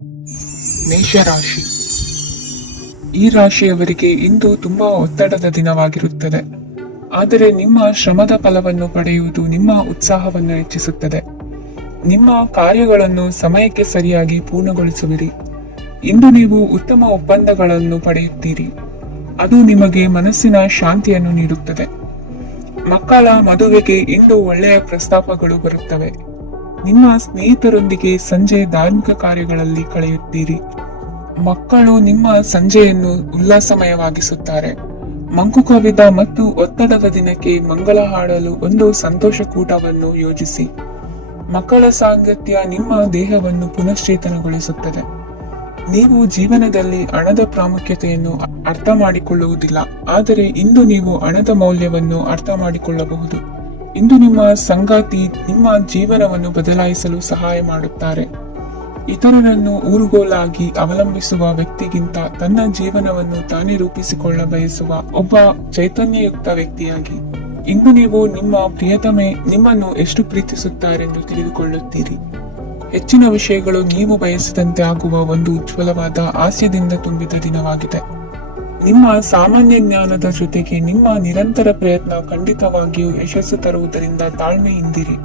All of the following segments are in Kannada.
ಮೇಷರಾಶಿ. ಈ ರಾಶಿಯವರಿಗೆ ಇಂದು ತುಂಬಾ ಒತ್ತಡದ ದಿನವಾಗಿರುತ್ತದೆ. ಆದರೆ ನಿಮ್ಮ ಶ್ರಮದ ಫಲವನ್ನು ಪಡೆಯುವುದು ನಿಮ್ಮ ಉತ್ಸಾಹವನ್ನು ಹೆಚ್ಚಿಸುತ್ತದೆ. ನಿಮ್ಮ ಕಾರ್ಯಗಳನ್ನು ಸಮಯಕ್ಕೆ ಸರಿಯಾಗಿ ಪೂರ್ಣಗೊಳಿಸುವಿರಿ. ಇಂದು ನೀವು ಉತ್ತಮ ಒಪ್ಪಂದಗಳನ್ನು ಪಡೆಯುತ್ತೀರಿ. ಅದು ನಿಮಗೆ ಮನಸ್ಸಿನ ಶಾಂತಿಯನ್ನು ನೀಡುತ್ತದೆ. ಮಕ್ಕಳ ಮದುವೆಗೆ ಇಂದು ಒಳ್ಳೆಯ ಪ್ರಸ್ತಾಪಗಳು ಬರುತ್ತವೆ. ನಿಮ್ಮ ಸ್ನೇಹಿತರೊಂದಿಗೆ ಸಂಜೆ ಧಾರ್ಮಿಕ ಕಾರ್ಯಗಳಲ್ಲಿ ಕಳೆಯುತ್ತೀರಿ. ಮಕ್ಕಳು ನಿಮ್ಮ ಸಂಜೆಯನ್ನು ಉಲ್ಲಾಸಮಯವಾಗಿಸುತ್ತಾರೆ. ಮಂಕು ಕವಿದ ಮತ್ತು ಒತ್ತಡದ ದಿನಕ್ಕೆ ಮಂಗಲ ಹಾಡಲು ಒಂದು ಸಂತೋಷಕೂಟವನ್ನು ಯೋಜಿಸಿ. ಮಕ್ಕಳ ಸಾಂಗತ್ಯ ನಿಮ್ಮ ದೇಹವನ್ನು ಪುನಶ್ಚೇತನಗೊಳಿಸುತ್ತದೆ. ನೀವು ಜೀವನದಲ್ಲಿ ಹಣದ ಪ್ರಾಮುಖ್ಯತೆಯನ್ನು ಅರ್ಥ ಮಾಡಿಕೊಳ್ಳುವುದಿಲ್ಲ, ಆದರೆ ಇಂದು ನೀವು ಹಣದ ಮೌಲ್ಯವನ್ನು ಅರ್ಥ ಮಾಡಿಕೊಳ್ಳಬಹುದು. ಇಂದು ನಿಮ್ಮ ಸಂಗಾತಿ ನಿಮ್ಮ ಜೀವನವನ್ನು ಬದಲಾಯಿಸಲು ಸಹಾಯ ಮಾಡುತ್ತಾರೆ. ಇತರರನ್ನು ಊರುಗೋಲಾಗಿ ಅವಲಂಬಿಸುವ ವ್ಯಕ್ತಿಗಿಂತ ತನ್ನ ಜೀವನವನ್ನು ತಾನೇ ರೂಪಿಸಿಕೊಳ್ಳ ಬಯಸುವ ಒಬ್ಬ ಚೈತನ್ಯಯುಕ್ತ ವ್ಯಕ್ತಿಯಾಗಿ ಇಂದು ನೀವು ನಿಮ್ಮ ಪ್ರಿಯತಮೆ ನಿಮ್ಮನ್ನು ಎಷ್ಟು ಪ್ರೀತಿಸುತ್ತಾರೆಂದು ತಿಳಿದುಕೊಳ್ಳುತ್ತೀರಿ. ಹೆಚ್ಚಿನ ವಿಷಯಗಳು ನೀವು ಬಯಸಿದಂತೆ ಆಗುವ ಒಂದು ಉಜ್ವಲವಾದ ಹಾಸ್ಯದಿಂದ ತುಂಬಿದ ದಿನವಾಗಿದೆ. ನಿಮ್ಮ ಸಾಮಾನ್ಯ ಜ್ಞಾನದ ಜೊತೆಗೆ ನಿಮ್ಮ ನಿರಂತರ ಪ್ರಯತ್ನ ಖಂಡಿತವಾಗಿಯೂ ಯಶಸ್ಸು ತರುವುದರಿಂದ ತಾಳ್ಮೆಯಿಂದಿರಿ.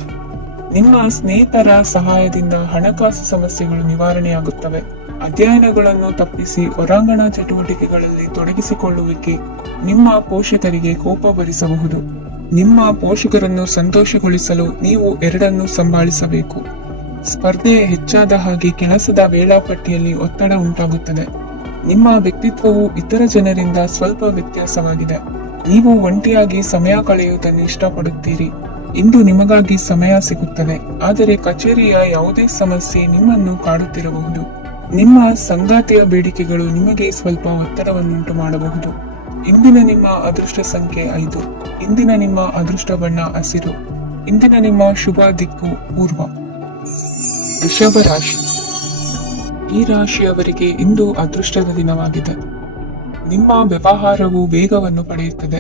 ನಿಮ್ಮ ಸ್ನೇಹಿತರ ಸಹಾಯದಿಂದ ಹಣಕಾಸು ಸಮಸ್ಯೆಗಳು ನಿವಾರಣೆಯಾಗುತ್ತವೆ. ಅಧ್ಯಯನಗಳನ್ನು ತಪ್ಪಿಸಿ ಹೊರಾಂಗಣ ಚಟುವಟಿಕೆಗಳಲ್ಲಿ ತೊಡಗಿಸಿಕೊಳ್ಳುವಿಕೆ ನಿಮ್ಮ ಪೋಷಕರಿಗೆ ಕೋಪ ಭರಿಸಬಹುದು. ನಿಮ್ಮ ಪೋಷಕರನ್ನು ಸಂತೋಷಗೊಳಿಸಲು ನೀವು ಎರಡನ್ನೂ ಸಂಭಾಳಿಸಬೇಕು. ಸ್ಪರ್ಧೆ ಹೆಚ್ಚಾದ ಹಾಗೆ ಕೆಲಸದ ವೇಳಾಪಟ್ಟಿಯಲ್ಲಿ ಒತ್ತಡ ಉಂಟಾಗುತ್ತದೆ. ನಿಮ್ಮ ವ್ಯಕ್ತಿತ್ವವು ಇತರ ಜನರಿಂದ ಸ್ವಲ್ಪ ವ್ಯತ್ಯಾಸವಾಗಿದೆ. ನೀವು ಒಂಟಿಯಾಗಿ ಸಮಯ ಕಳೆಯುವುದನ್ನು ಇಷ್ಟಪಡುತ್ತೀರಿ. ಇಂದು ನಿಮಗಾಗಿ ಸಮಯ ಸಿಗುತ್ತದೆ, ಆದರೆ ಕಚೇರಿಯ ಯಾವುದೇ ಸಮಸ್ಯೆ ನಿಮ್ಮನ್ನು ಕಾಡುತ್ತಿರಬಹುದು. ನಿಮ್ಮ ಸಂಗಾತಿಯ ಬೇಡಿಕೆಗಳು ನಿಮಗೆ ಸ್ವಲ್ಪ ಒತ್ತಡವನ್ನುಂಟು ಮಾಡಬಹುದು. ಇಂದಿನ ನಿಮ್ಮ ಅದೃಷ್ಟ ಸಂಖ್ಯೆ 5. ಇಂದಿನ ನಿಮ್ಮ ಅದೃಷ್ಟ ಬಣ್ಣ ಹಸಿರು. ಇಂದಿನ ನಿಮ್ಮ ಶುಭ ದಿಕ್ಕು ಪೂರ್ವ. ವೃಷಭ ರಾಶಿ. ಈ ರಾಶಿಯವರಿಗೆ ಇಂದು ಅದೃಷ್ಟದ ದಿನವಾಗಿದೆ. ನಿಮ್ಮ ವ್ಯವಹಾರವು ವೇಗವನ್ನು ಪಡೆಯುತ್ತದೆ.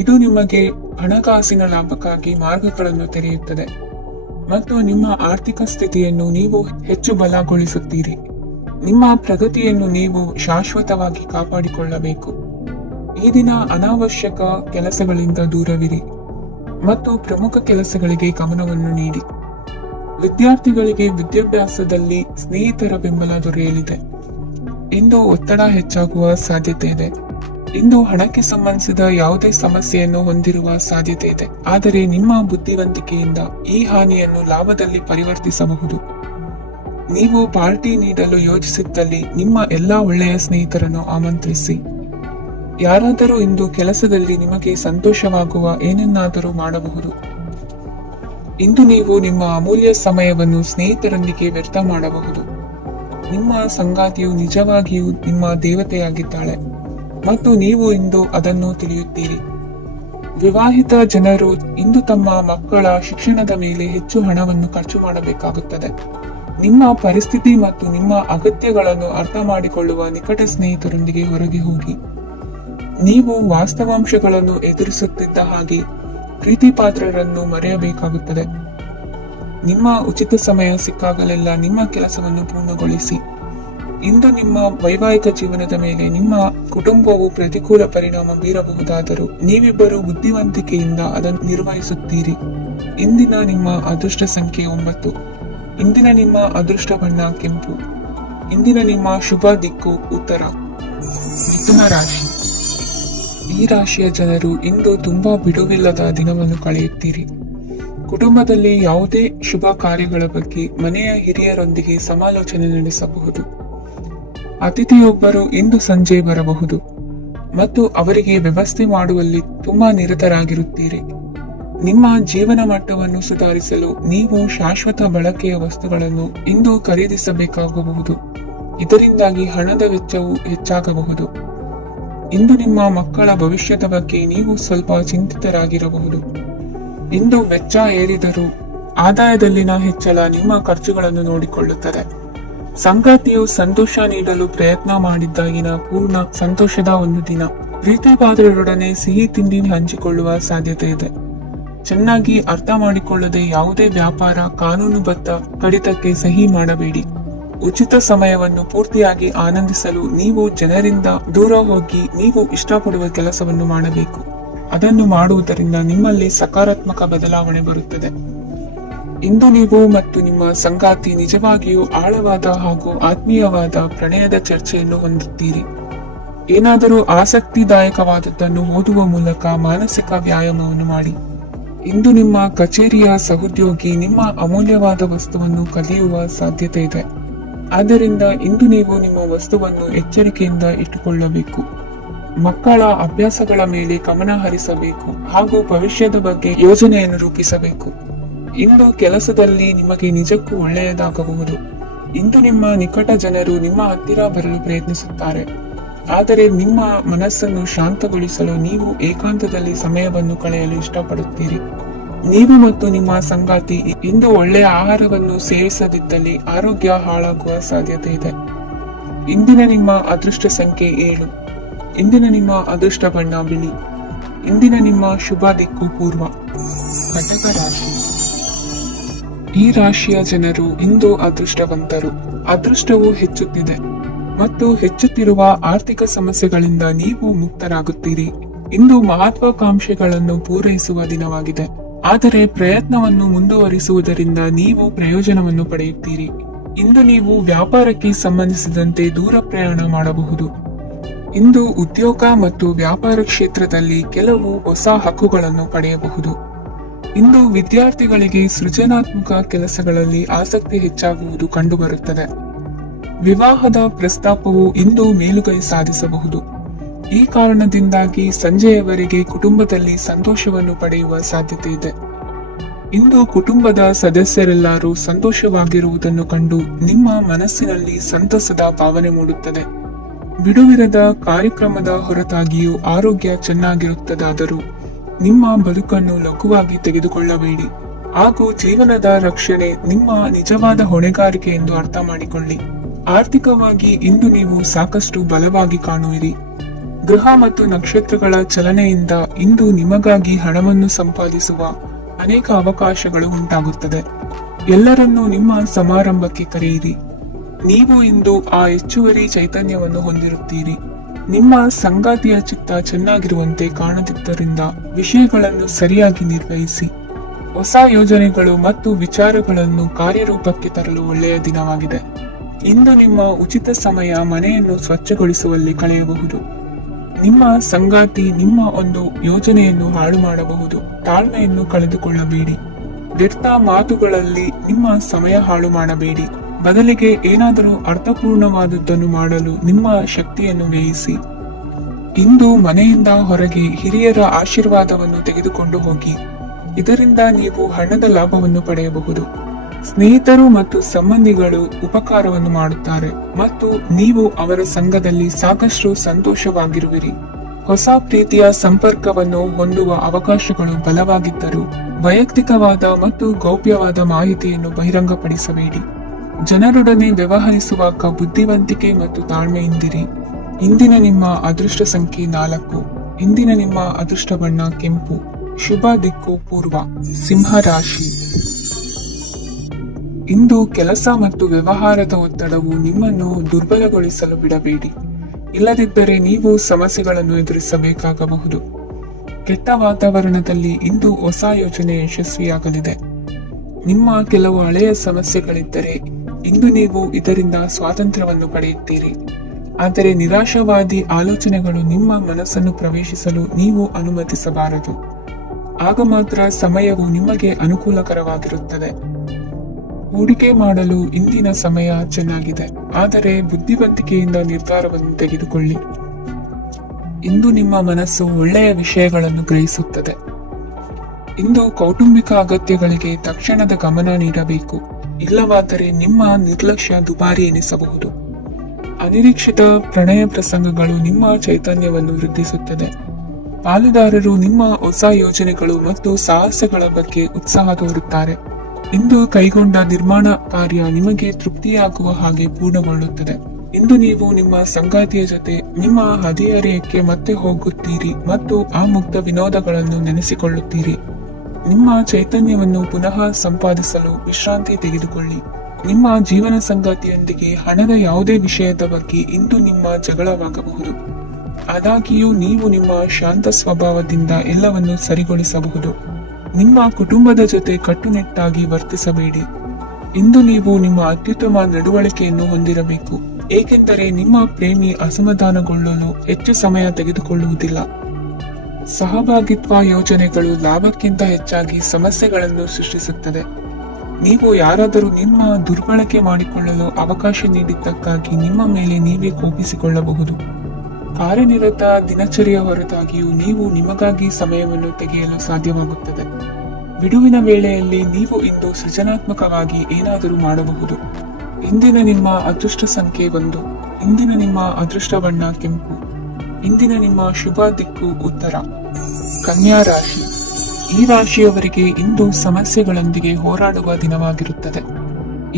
ಇದು ನಿಮಗೆ ಹಣಕಾಸಿನ ಲಾಭಕ್ಕಾಗಿ ಮಾರ್ಗಗಳನ್ನು ತೆರೆಯುತ್ತದೆ ಮತ್ತು ನಿಮ್ಮ ಆರ್ಥಿಕ ಸ್ಥಿತಿಯನ್ನು ನೀವು ಹೆಚ್ಚು ಬಲಗೊಳಿಸುತ್ತೀರಿ. ನಿಮ್ಮ ಪ್ರಗತಿಯನ್ನು ನೀವು ಶಾಶ್ವತವಾಗಿ ಕಾಪಾಡಿಕೊಳ್ಳಬೇಕು. ಈ ದಿನ ಅನಾವಶ್ಯಕ ಕೆಲಸಗಳಿಂದ ದೂರವಿರಿ ಮತ್ತು ಪ್ರಮುಖ ಕೆಲಸಗಳಿಗೆ ಗಮನವನ್ನು ನೀಡಿ. ವಿದ್ಯಾರ್ಥಿಗಳಿಗೆ ವಿದ್ಯಾಭ್ಯಾಸದಲ್ಲಿ ಸ್ನೇಹಿತರ ಬೆಂಬಲ ದೊರೆಯಲಿದೆ. ಇಂದು ಒತ್ತಡ ಹೆಚ್ಚಾಗುವ ಸಾಧ್ಯತೆ ಇದೆ. ಇಂದು ಹಣಕ್ಕೆ ಸಂಬಂಧಿಸಿದ ಯಾವುದೇ ಸಮಸ್ಯೆಯನ್ನು ಹೊಂದಿರುವ ಸಾಧ್ಯತೆ ಇದೆ, ಆದರೆ ನಿಮ್ಮ ಬುದ್ಧಿವಂತಿಕೆಯಿಂದ ಈ ಹಾನಿಯನ್ನು ಲಾಭದಲ್ಲಿ ಪರಿವರ್ತಿಸಬಹುದು. ನೀವು ಪಾರ್ಟಿ ನೀಡಲು ಯೋಜಿಸಿದ್ದಲ್ಲಿ ನಿಮ್ಮ ಎಲ್ಲಾ ಒಳ್ಳೆಯ ಸ್ನೇಹಿತರನ್ನು ಆಮಂತ್ರಿಸಿ. ಯಾರಾದರೂ ಇಂದು ಕೆಲಸದಲ್ಲಿ ನಿಮಗೆ ಸಂತೋಷವಾಗುವ ಏನನ್ನಾದರೂ ಮಾಡಬಹುದು. ಇಂದು ನೀವು ನಿಮ್ಮ ಅಮೂಲ್ಯ ಸಮಯವನ್ನು ಸ್ನೇಹಿತರೊಂದಿಗೆ ವ್ಯರ್ಥ ಮಾಡಬಹುದು. ನಿಮ್ಮ ಸಂಗಾತಿಯು ನಿಜವಾಗಿಯೂ ನಿಮ್ಮ ದೇವತೆಯಾಗಿದ್ದಾಳೆ ಮತ್ತು ನೀವು ಇಂದು ಅದನ್ನು ತಿಳಿಯುತ್ತೀರಿ. ವಿವಾಹಿತ ಜನರು ಇಂದು ತಮ್ಮ ಮಕ್ಕಳ ಶಿಕ್ಷಣದ ಮೇಲೆ ಹೆಚ್ಚು ಹಣವನ್ನು ಖರ್ಚು ಮಾಡಬೇಕಾಗುತ್ತದೆ. ನಿಮ್ಮ ಪರಿಸ್ಥಿತಿ ಮತ್ತು ನಿಮ್ಮ ಅಗತ್ಯಗಳನ್ನು ಅರ್ಥ ಮಾಡಿಕೊಳ್ಳುವ ನಿಕಟ ಸ್ನೇಹಿತರೊಂದಿಗೆ ಹೊರಗೆ ಹೋಗಿ. ನೀವು ವಾಸ್ತವಾಂಶಗಳನ್ನು ಎದುರಿಸುತ್ತಿದ್ದ ಹಾಗೆ ಪ್ರೀತಿ ಪಾತ್ರರನ್ನು ಮರೆಯಬೇಕಾಗುತ್ತದೆ. ನಿಮ್ಮ ಉಚಿತ ಸಮಯ ಸಿಕ್ಕಾಗಲೆಲ್ಲ ನಿಮ್ಮ ಕೆಲಸವನ್ನು ಪೂರ್ಣಗೊಳಿಸಿ. ಇಂದು ನಿಮ್ಮ ವೈವಾಹಿಕ ಜೀವನದ ಮೇಲೆ ನಿಮ್ಮ ಕುಟುಂಬವು ಪ್ರತಿಕೂಲ ಪರಿಣಾಮ ಬೀರಬಹುದಾದರೂ ನೀವಿಬ್ಬರು ಬುದ್ಧಿವಂತಿಕೆಯಿಂದ ಅದನ್ನು ನಿರ್ವಹಿಸುತ್ತೀರಿ. ಇಂದಿನ ನಿಮ್ಮ ಅದೃಷ್ಟ ಸಂಖ್ಯೆ 9. ಇಂದಿನ ನಿಮ್ಮ ಅದೃಷ್ಟ ಬಣ್ಣ ಕೆಂಪು. ಇಂದಿನ ನಿಮ್ಮ ಶುಭ ದಿಕ್ಕು ಉತ್ತರ. ಮಿಥುನ ರಾಶಿ. ಈ ರಾಶಿಯ ಜನರು ಇಂದು ತುಂಬಾ ಬಿಡುವಿಲ್ಲದ ದಿನವನ್ನು ಕಳೆಯುತ್ತೀರಿ. ಕುಟುಂಬದಲ್ಲಿ ಯಾವುದೇ ಶುಭ ಕಾರ್ಯಗಳ ಬಗ್ಗೆ ಮನೆಯ ಹಿರಿಯರೊಂದಿಗೆ ಸಮಾಲೋಚನೆ ನಡೆಸಬಹುದು. ಅತಿಥಿಯೊಬ್ಬರು ಇಂದು ಸಂಜೆ ಬರಬಹುದು ಮತ್ತು ಅವರಿಗೆ ವ್ಯವಸ್ಥೆ ಮಾಡುವಲ್ಲಿ ತುಂಬಾ ನಿರತರಾಗಿರುತ್ತೀರಿ. ನಿಮ್ಮ ಜೀವನ ಮಟ್ಟವನ್ನು ಸುಧಾರಿಸಲು ನೀವು ಶಾಶ್ವತ ಬಳಕೆಯ ವಸ್ತುಗಳನ್ನು ಇಂದು ಖರೀದಿಸಬೇಕಾಗಬಹುದು. ಇದರಿಂದಾಗಿ ಹಣದ ವೆಚ್ಚವು ಹೆಚ್ಚಾಗಬಹುದು. ಇಂದು ನಿಮ್ಮ ಮಕ್ಕಳ ಭವಿಷ್ಯದ ಬಗ್ಗೆ ನೀವು ಸ್ವಲ್ಪ ಚಿಂತಿತರಾಗಿರಬಹುದು. ಇಂದು ವೆಚ್ಚ ಏರಿದರೂ ಆದಾಯದಲ್ಲಿನ ಹೆಚ್ಚಳ ನಿಮ್ಮ ಖರ್ಚುಗಳನ್ನು ನೋಡಿಕೊಳ್ಳುತ್ತದೆ. ಸಂಗಾತಿಯು ಸಂತೋಷ ನೀಡಲು ಪ್ರಯತ್ನ ಮಾಡಿದ್ದಾಗಿನ ಪೂರ್ಣ ಸಂತೋಷದ ಒಂದು ದಿನ. ಪ್ರೀತಿ ಪಾತ್ರರೊಡನೆ ಸಿಹಿ ತಿಂಡಿ ಹಂಚಿಕೊಳ್ಳುವ ಸಾಧ್ಯತೆ ಇದೆ. ಚೆನ್ನಾಗಿ ಅರ್ಥ ಮಾಡಿಕೊಳ್ಳದೆ ಯಾವುದೇ ವ್ಯಾಪಾರ ಕಾನೂನುಬದ್ಧ ಕಡಿತಕ್ಕೆ ಸಹಿ ಮಾಡಬೇಡಿ. ಉಚಿತ ಸಮಯವನ್ನು ಪೂರ್ತಿಯಾಗಿ ಆನಂದಿಸಲು ನೀವು ಜನರಿಂದ ದೂರ ಹೋಗಿ ನೀವು ಇಷ್ಟಪಡುವ ಕೆಲಸವನ್ನು ಮಾಡಬೇಕು. ಅದನ್ನು ಮಾಡುವುದರಿಂದ ನಿಮ್ಮಲ್ಲಿ ಸಕಾರಾತ್ಮಕ ಬದಲಾವಣೆ ಬರುತ್ತದೆ. ಇಂದು ನೀವು ಮತ್ತು ನಿಮ್ಮ ಸಂಗಾತಿ ನಿಜವಾಗಿಯೂ ಆಳವಾದ ಹಾಗೂ ಆತ್ಮೀಯವಾದ ಪ್ರಣಯದ ಚರ್ಚೆಯನ್ನು ಹೊಂದುತ್ತೀರಿ. ಏನಾದರೂ ಆಸಕ್ತಿದಾಯಕವಾದದ್ದನ್ನು ಓದುವ ಮೂಲಕ ಮಾನಸಿಕ ವ್ಯಾಯಾಮವನ್ನು ಮಾಡಿ. ಇಂದು ನಿಮ್ಮ ಕಚೇರಿಯ ಸಹೋದ್ಯೋಗಿ ನಿಮ್ಮ ಅಮೂಲ್ಯವಾದ ವಸ್ತುವನ್ನು ಕದಿಯುವ ಸಾಧ್ಯತೆ ಇದೆ. ಆದ್ದರಿಂದ ಇಂದು ನೀವು ನಿಮ್ಮ ವಸ್ತುವನ್ನು ಎಚ್ಚರಿಕೆಯಿಂದ ಇಟ್ಟುಕೊಳ್ಳಬೇಕು. ಮಕ್ಕಳ ಅಭ್ಯಾಸಗಳ ಮೇಲೆ ಗಮನ ಹರಿಸಬೇಕು ಹಾಗೂ ಭವಿಷ್ಯದ ಬಗ್ಗೆ ಯೋಜನೆಯನ್ನು ರೂಪಿಸಬೇಕು. ಇಂದು ಕೆಲಸದಲ್ಲಿ ನಿಮಗೆ ನಿಜಕ್ಕೂ ಒಳ್ಳೆಯದಾಗಬಹುದು. ಇಂದು ನಿಮ್ಮ ನಿಕಟ ಜನರು ನಿಮ್ಮ ಹತ್ತಿರ ಬರಲು ಪ್ರಯತ್ನಿಸುತ್ತಾರೆ, ಆದರೆ ನಿಮ್ಮ ಮನಸ್ಸನ್ನು ಶಾಂತಗೊಳಿಸಲು ನೀವು ಏಕಾಂತದಲ್ಲಿ ಸಮಯವನ್ನು ಕಳೆಯಲು ಇಷ್ಟಪಡುತ್ತೀರಿ. ನೀವು ಮತ್ತು ನಿಮ್ಮ ಸಂಗಾತಿ ಇಂದು ಒಳ್ಳೆಯ ಆಹಾರವನ್ನು ಸೇವಿಸದಿದ್ದಲ್ಲಿ ಆರೋಗ್ಯ ಹಾಳಾಗುವ ಸಾಧ್ಯತೆ ಇದೆ. ಇಂದಿನ ನಿಮ್ಮ ಅದೃಷ್ಟ ಸಂಖ್ಯೆ 7. ಇಂದಿನ ನಿಮ್ಮ ಅದೃಷ್ಟ ಬಣ್ಣ ಬಿಳಿ. ಇಂದಿನ ನಿಮ್ಮ ಶುಭ ದಿಕ್ಕು ಪೂರ್ವ. ಕಟಕ ರಾಶಿ. ಈ ರಾಶಿಯ ಜನರು ಇಂದು ಅದೃಷ್ಟವಂತರು. ಅದೃಷ್ಟವು ಹೆಚ್ಚುತ್ತಿದೆ ಮತ್ತು ಹೆಚ್ಚುತ್ತಿರುವ ಆರ್ಥಿಕ ಸಮಸ್ಯೆಗಳಿಂದ ನೀವು ಮುಕ್ತರಾಗುತ್ತೀರಿ. ಇಂದು ಮಹತ್ವಾಕಾಂಕ್ಷೆಗಳನ್ನು ಪೂರೈಸುವ ದಿನವಾಗಿದೆ, ಆದರೆ ಪ್ರಯತ್ನವನ್ನು ಮುಂದುವರಿಸುವುದರಿಂದ ನೀವು ಪ್ರಯೋಜನವನ್ನು ಪಡೆಯುತ್ತೀರಿ. ಇಂದು ನೀವು ವ್ಯಾಪಾರಕ್ಕೆ ಸಂಬಂಧಿಸಿದಂತೆ ದೂರ ಪ್ರಯಾಣ ಮಾಡಬಹುದು. ಇಂದು ಉದ್ಯೋಗ ಮತ್ತು ವ್ಯಾಪಾರ ಕ್ಷೇತ್ರದಲ್ಲಿ ಕೆಲವು ಹೊಸ ಹಕ್ಕುಗಳನ್ನು ಪಡೆಯಬಹುದು. ಇಂದು ವಿದ್ಯಾರ್ಥಿಗಳಿಗೆ ಸೃಜನಾತ್ಮಕ ಕೆಲಸಗಳಲ್ಲಿ ಆಸಕ್ತಿ ಹೆಚ್ಚಾಗುವುದು ಕಂಡುಬರುತ್ತದೆ. ವಿವಾಹದ ಪ್ರಸ್ತಾಪವು ಇಂದು ಮೇಲುಗೈ ಸಾಧಿಸಬಹುದು. ಈ ಕಾರಣದಿಂದಾಗಿ ಸಂಜೆಯವರೆಗೆ ಕುಟುಂಬದಲ್ಲಿ ಸಂತೋಷವನ್ನು ಪಡೆಯುವ ಸಾಧ್ಯತೆ ಇದೆ. ಇಂದು ಕುಟುಂಬದ ಸದಸ್ಯರೆಲ್ಲರೂ ಸಂತೋಷವಾಗಿರುವುದನ್ನು ಕಂಡು ನಿಮ್ಮ ಮನಸ್ಸಿನಲ್ಲಿ ಸಂತಸದ ಭಾವನೆ ಮೂಡುತ್ತದೆ. ಬಿಡುವಿರದ ಕಾರ್ಯಕ್ರಮದ ಹೊರತಾಗಿಯೂ ಆರೋಗ್ಯ ಚೆನ್ನಾಗಿರುತ್ತದಾದರೂ ನಿಮ್ಮ ಬದುಕನ್ನು ಲಘುವಾಗಿ ತೆಗೆದುಕೊಳ್ಳಬೇಡಿ ಹಾಗೂ ಜೀವನದ ರಕ್ಷಣೆ ನಿಮ್ಮ ನಿಜವಾದ ಹೊಣೆಗಾರಿಕೆ ಎಂದು ಅರ್ಥ ಮಾಡಿಕೊಳ್ಳಿ. ಆರ್ಥಿಕವಾಗಿ ಇಂದು ನೀವು ಸಾಕಷ್ಟು ಬಲವಾಗಿ ಕಾಣುವಿರಿ. ಗ್ರಹ ಮತ್ತು ನಕ್ಷತ್ರಗಳ ಚಲನೆಯಿಂದ ಇಂದು ನಿಮಗಾಗಿ ಹಣವನ್ನು ಸಂಪಾದಿಸುವ ಅನೇಕ ಅವಕಾಶಗಳು ಉಂಟಾಗುತ್ತದೆ. ಎಲ್ಲರನ್ನೂ ನಿಮ್ಮ ಸಮಾರಂಭಕ್ಕೆ ಕರೆಯಿರಿ. ನೀವು ಇಂದು ಆ ಹೆಚ್ಚುವರಿ ಚೈತನ್ಯವನ್ನು ಹೊಂದಿರುತ್ತೀರಿ. ನಿಮ್ಮ ಸಂಗಾತಿಯ ಚಿತ್ತ ಚೆನ್ನಾಗಿರುವಂತೆ ಕಾಣದಿದ್ದರಿಂದ ವಿಷಯಗಳನ್ನು ಸರಿಯಾಗಿ ನಿರ್ವಹಿಸಿ. ಹೊಸ ಯೋಜನೆಗಳು ಮತ್ತು ವಿಚಾರಗಳನ್ನು ಕಾರ್ಯರೂಪಕ್ಕೆ ತರಲು ಒಳ್ಳೆಯ ದಿನವಾಗಿದೆ. ಇಂದು ನಿಮ್ಮ ಉಚಿತ ಸಮಯ ಮನೆಯನ್ನು ಸ್ವಚ್ಛಗೊಳಿಸುವಲ್ಲಿ ಕಳೆಯಬಹುದು. ನಿಮ್ಮ ಸಂಗಾತಿ ನಿಮ್ಮ ಒಂದು ಯೋಜನೆಯನ್ನು ಹಾಳು ಮಾಡಬಹುದು. ತಾಳ್ಮೆಯನ್ನು ಕಳೆದುಕೊಳ್ಳಬೇಡಿ. ವ್ಯರ್ಥ ಮಾತುಗಳಲ್ಲಿ ನಿಮ್ಮ ಸಮಯ ಹಾಳು ಮಾಡಬೇಡಿ. ಬದಲಿಗೆ ಏನಾದರೂ ಅರ್ಥಪೂರ್ಣವಾದದ್ದನ್ನು ಮಾಡಲು ನಿಮ್ಮ ಶಕ್ತಿಯನ್ನು ವ್ಯಯಿಸಿ. ಇಂದು ಮನೆಯಿಂದ ಹೊರಗೆ ಹಿರಿಯರ ಆಶೀರ್ವಾದವನ್ನು ತೆಗೆದುಕೊಂಡು ಹೋಗಿ. ಇದರಿಂದ ನೀವು ಹಣದ ಲಾಭವನ್ನು ಪಡೆಯಬಹುದು. ಸ್ನೇಹಿತರು ಮತ್ತು ಸಂಬಂಧಿಗಳು ಉಪಕಾರವನ್ನು ಮಾಡುತ್ತಾರೆ ಮತ್ತು ನೀವು ಅವರ ಸಂಘದಲ್ಲಿ ಸಾಕಷ್ಟು ಸಂತೋಷವಾಗಿರುವಿರಿ. ಹೊಸ ಪ್ರೀತಿಯ ಸಂಪರ್ಕವನ್ನು ಹೊಂದುವ ಅವಕಾಶಗಳು ಬಲವಾಗಿದ್ದರೂ ವೈಯಕ್ತಿಕವಾದ ಮತ್ತು ಗೌಪ್ಯವಾದ ಮಾಹಿತಿಯನ್ನು ಬಹಿರಂಗಪಡಿಸಬೇಡಿ. ಜನರೊಡನೆ ವ್ಯವಹರಿಸುವಾಗ ಬುದ್ಧಿವಂತಿಕೆ ಮತ್ತು ತಾಳ್ಮೆಯಿಂದಿರಿ. ಇಂದಿನ ನಿಮ್ಮ ಅದೃಷ್ಟ ಸಂಖ್ಯೆ 4. ಇಂದಿನ ನಿಮ್ಮ ಅದೃಷ್ಟ ಬಣ್ಣ ಕೆಂಪು. ಶುಭ ದಿಕ್ಕು ಪೂರ್ವ. ಸಿಂಹ ರಾಶಿ. ಇಂದು ಕೆಲಸ ಮತ್ತು ವ್ಯವಹಾರದ ಒತ್ತಡವು ನಿಮ್ಮನ್ನು ದುರ್ಬಲಗೊಳಿಸಲು ಬಿಡಬೇಡಿ. ಇಲ್ಲದಿದ್ದರೆ ನೀವು ಸಮಸ್ಯೆಗಳನ್ನು ಎದುರಿಸಬೇಕಾಗಬಹುದು. ಕೆಟ್ಟ ವಾತಾವರಣದಲ್ಲಿ ಇಂದು ಹೊಸ ಯೋಜನೆ ಯಶಸ್ವಿಯಾಗಲಿದೆ. ನಿಮ್ಮ ಕೆಲವು ಹಳೆಯ ಸಮಸ್ಯೆಗಳಿದ್ದರೆ ಇಂದು ನೀವು ಇದರಿಂದ ಸ್ವಾತಂತ್ರ್ಯವನ್ನು ಪಡೆಯುತ್ತೀರಿ. ಆದರೆ ನಿರಾಶಾವಾದಿ ಆಲೋಚನೆಗಳು ನಿಮ್ಮ ಮನಸ್ಸನ್ನು ಪ್ರವೇಶಿಸಲು ನೀವು ಅನುಮತಿಸಬಾರದು. ಆಗ ಮಾತ್ರ ಸಮಯವು ನಿಮಗೆ ಅನುಕೂಲಕರವಾಗಿರುತ್ತದೆ. ಹೂಡಿಕೆ ಮಾಡಲು ಇಂದಿನ ಸಮಯ ಚೆನ್ನಾಗಿದೆ, ಆದರೆ ಬುದ್ಧಿವಂತಿಕೆಯಿಂದ ನಿರ್ಧಾರವನ್ನು ತೆಗೆದುಕೊಳ್ಳಿ. ಇಂದು ನಿಮ್ಮ ಮನಸ್ಸು ಒಳ್ಳೆಯ ವಿಷಯಗಳನ್ನು ಗ್ರಹಿಸುತ್ತದೆ. ಇಂದು ಕೌಟುಂಬಿಕ ಅಗತ್ಯಗಳಿಗೆ ತಕ್ಷಣದ ಗಮನ ನೀಡಬೇಕು. ಇಲ್ಲವಾದರೆ ನಿಮ್ಮ ನಿರ್ಲಕ್ಷ್ಯ ದುಬಾರಿ ಎನಿಸಬಹುದು. ಅನಿರೀಕ್ಷಿತ ಪ್ರಣಯ ಪ್ರಸಂಗಗಳು ನಿಮ್ಮ ಚೈತನ್ಯವನ್ನು ವೃದ್ಧಿಸುತ್ತದೆ. ಪಾಲುದಾರರು ನಿಮ್ಮ ಹೊಸ ಯೋಜನೆಗಳು ಮತ್ತು ಸಾಹಸಗಳ ಬಗ್ಗೆ ಉತ್ಸಾಹ ತೋರುತ್ತಾರೆ. ಇಂದು ಕೈಗೊಂಡ ನಿರ್ಮಾಣ ಕಾರ್ಯ ನಿಮಗೆ ತೃಪ್ತಿಯಾಗುವ ಹಾಗೆ ಪೂರ್ಣಗೊಳ್ಳುತ್ತದೆ. ಇಂದು ನೀವು ನಿಮ್ಮ ಸಂಗಾತಿಯ ಜೊತೆ ನಿಮ್ಮ ಹದಿಹರೆಯಕ್ಕೆ ಮತ್ತೆ ಹೋಗುತ್ತೀರಿ ಮತ್ತು ಆ ಮುಗ್ಧ ವಿನೋದಗಳನ್ನು ನೆನೆಸಿಕೊಳ್ಳುತ್ತೀರಿ. ನಿಮ್ಮ ಚೈತನ್ಯವನ್ನು ಪುನಃ ಸಂಪಾದಿಸಲು ವಿಶ್ರಾಂತಿ ತೆಗೆದುಕೊಳ್ಳಿ. ನಿಮ್ಮ ಜೀವನ ಸಂಗಾತಿಯೊಂದಿಗೆ ಹಣದ ಯಾವುದೇ ವಿಷಯದ ಬಗ್ಗೆ ಇಂದು ನಿಮ್ಮ ಜಗಳವಾಗಬಹುದು. ಆದಾಗ್ಯೂ ನೀವು ನಿಮ್ಮ ಶಾಂತ ಸ್ವಭಾವದಿಂದ ಎಲ್ಲವನ್ನು ಸರಿಗೊಳಿಸಬಹುದು. ನಿಮ್ಮ ಕುಟುಂಬದ ಜೊತೆ ಕಟ್ಟುನಿಟ್ಟಾಗಿ ವರ್ತಿಸಬೇಡಿ. ಇಂದು ನೀವು ನಿಮ್ಮ ಅತ್ಯುತ್ತಮ ನಡವಳಿಕೆಯನ್ನು ಹೊಂದಿರಬೇಕು, ಏಕೆಂದರೆ ನಿಮ್ಮ ಪ್ರೇಮಿ ಅಸಮಾಧಾನಗೊಳ್ಳಲು ಹೆಚ್ಚು ಸಮಯ ತೆಗೆದುಕೊಳ್ಳುವುದಿಲ್ಲ. ಸಹಭಾಗಿತ್ವ ಯೋಜನೆಗಳು ಲಾಭಕ್ಕಿಂತ ಹೆಚ್ಚಾಗಿ ಸಮಸ್ಯೆಗಳನ್ನು ಸೃಷ್ಟಿಸುತ್ತದೆ. ನೀವು ಯಾರಾದರೂ ನಿಮ್ಮ ದುರ್ಬಳಕೆ ಮಾಡಿಕೊಳ್ಳಲು ಅವಕಾಶ ನೀಡಿದ್ದಕ್ಕಾಗಿ ನಿಮ್ಮ ಮೇಲೆ ನೀವೇ ಕೋಪಿಸಿಕೊಳ್ಳಬಹುದು. ಕಾರ್ಯನಿರತ ದಿನಚರಿಯ ಹೊರತಾಗಿಯೂ ನೀವು ನಿಮಗಾಗಿ ಸಮಯವನ್ನು ತೆಗೆಯಲು ಸಾಧ್ಯವಾಗುತ್ತದೆ. ಬಿಡುವಿನ ವೇಳೆಯಲ್ಲಿ ನೀವು ಇಂದು ಸೃಜನಾತ್ಮಕವಾಗಿ ಏನಾದರೂ ಮಾಡಬಹುದು. ಇಂದಿನ ನಿಮ್ಮ ಅದೃಷ್ಟ ಸಂಖ್ಯೆ 1. ಇಂದಿನ ನಿಮ್ಮ ಅದೃಷ್ಟ ಬಣ್ಣ ಕೆಂಪು. ಇಂದಿನ ನಿಮ್ಮ ಶುಭ ದಿಕ್ಕು ಉತ್ತರ. ಕನ್ಯಾ ರಾಶಿ. ಈ ರಾಶಿಯವರಿಗೆ ಇಂದು ಸಮಸ್ಯೆಗಳೊಂದಿಗೆ ಹೋರಾಡುವ ದಿನವಾಗಿರುತ್ತದೆ.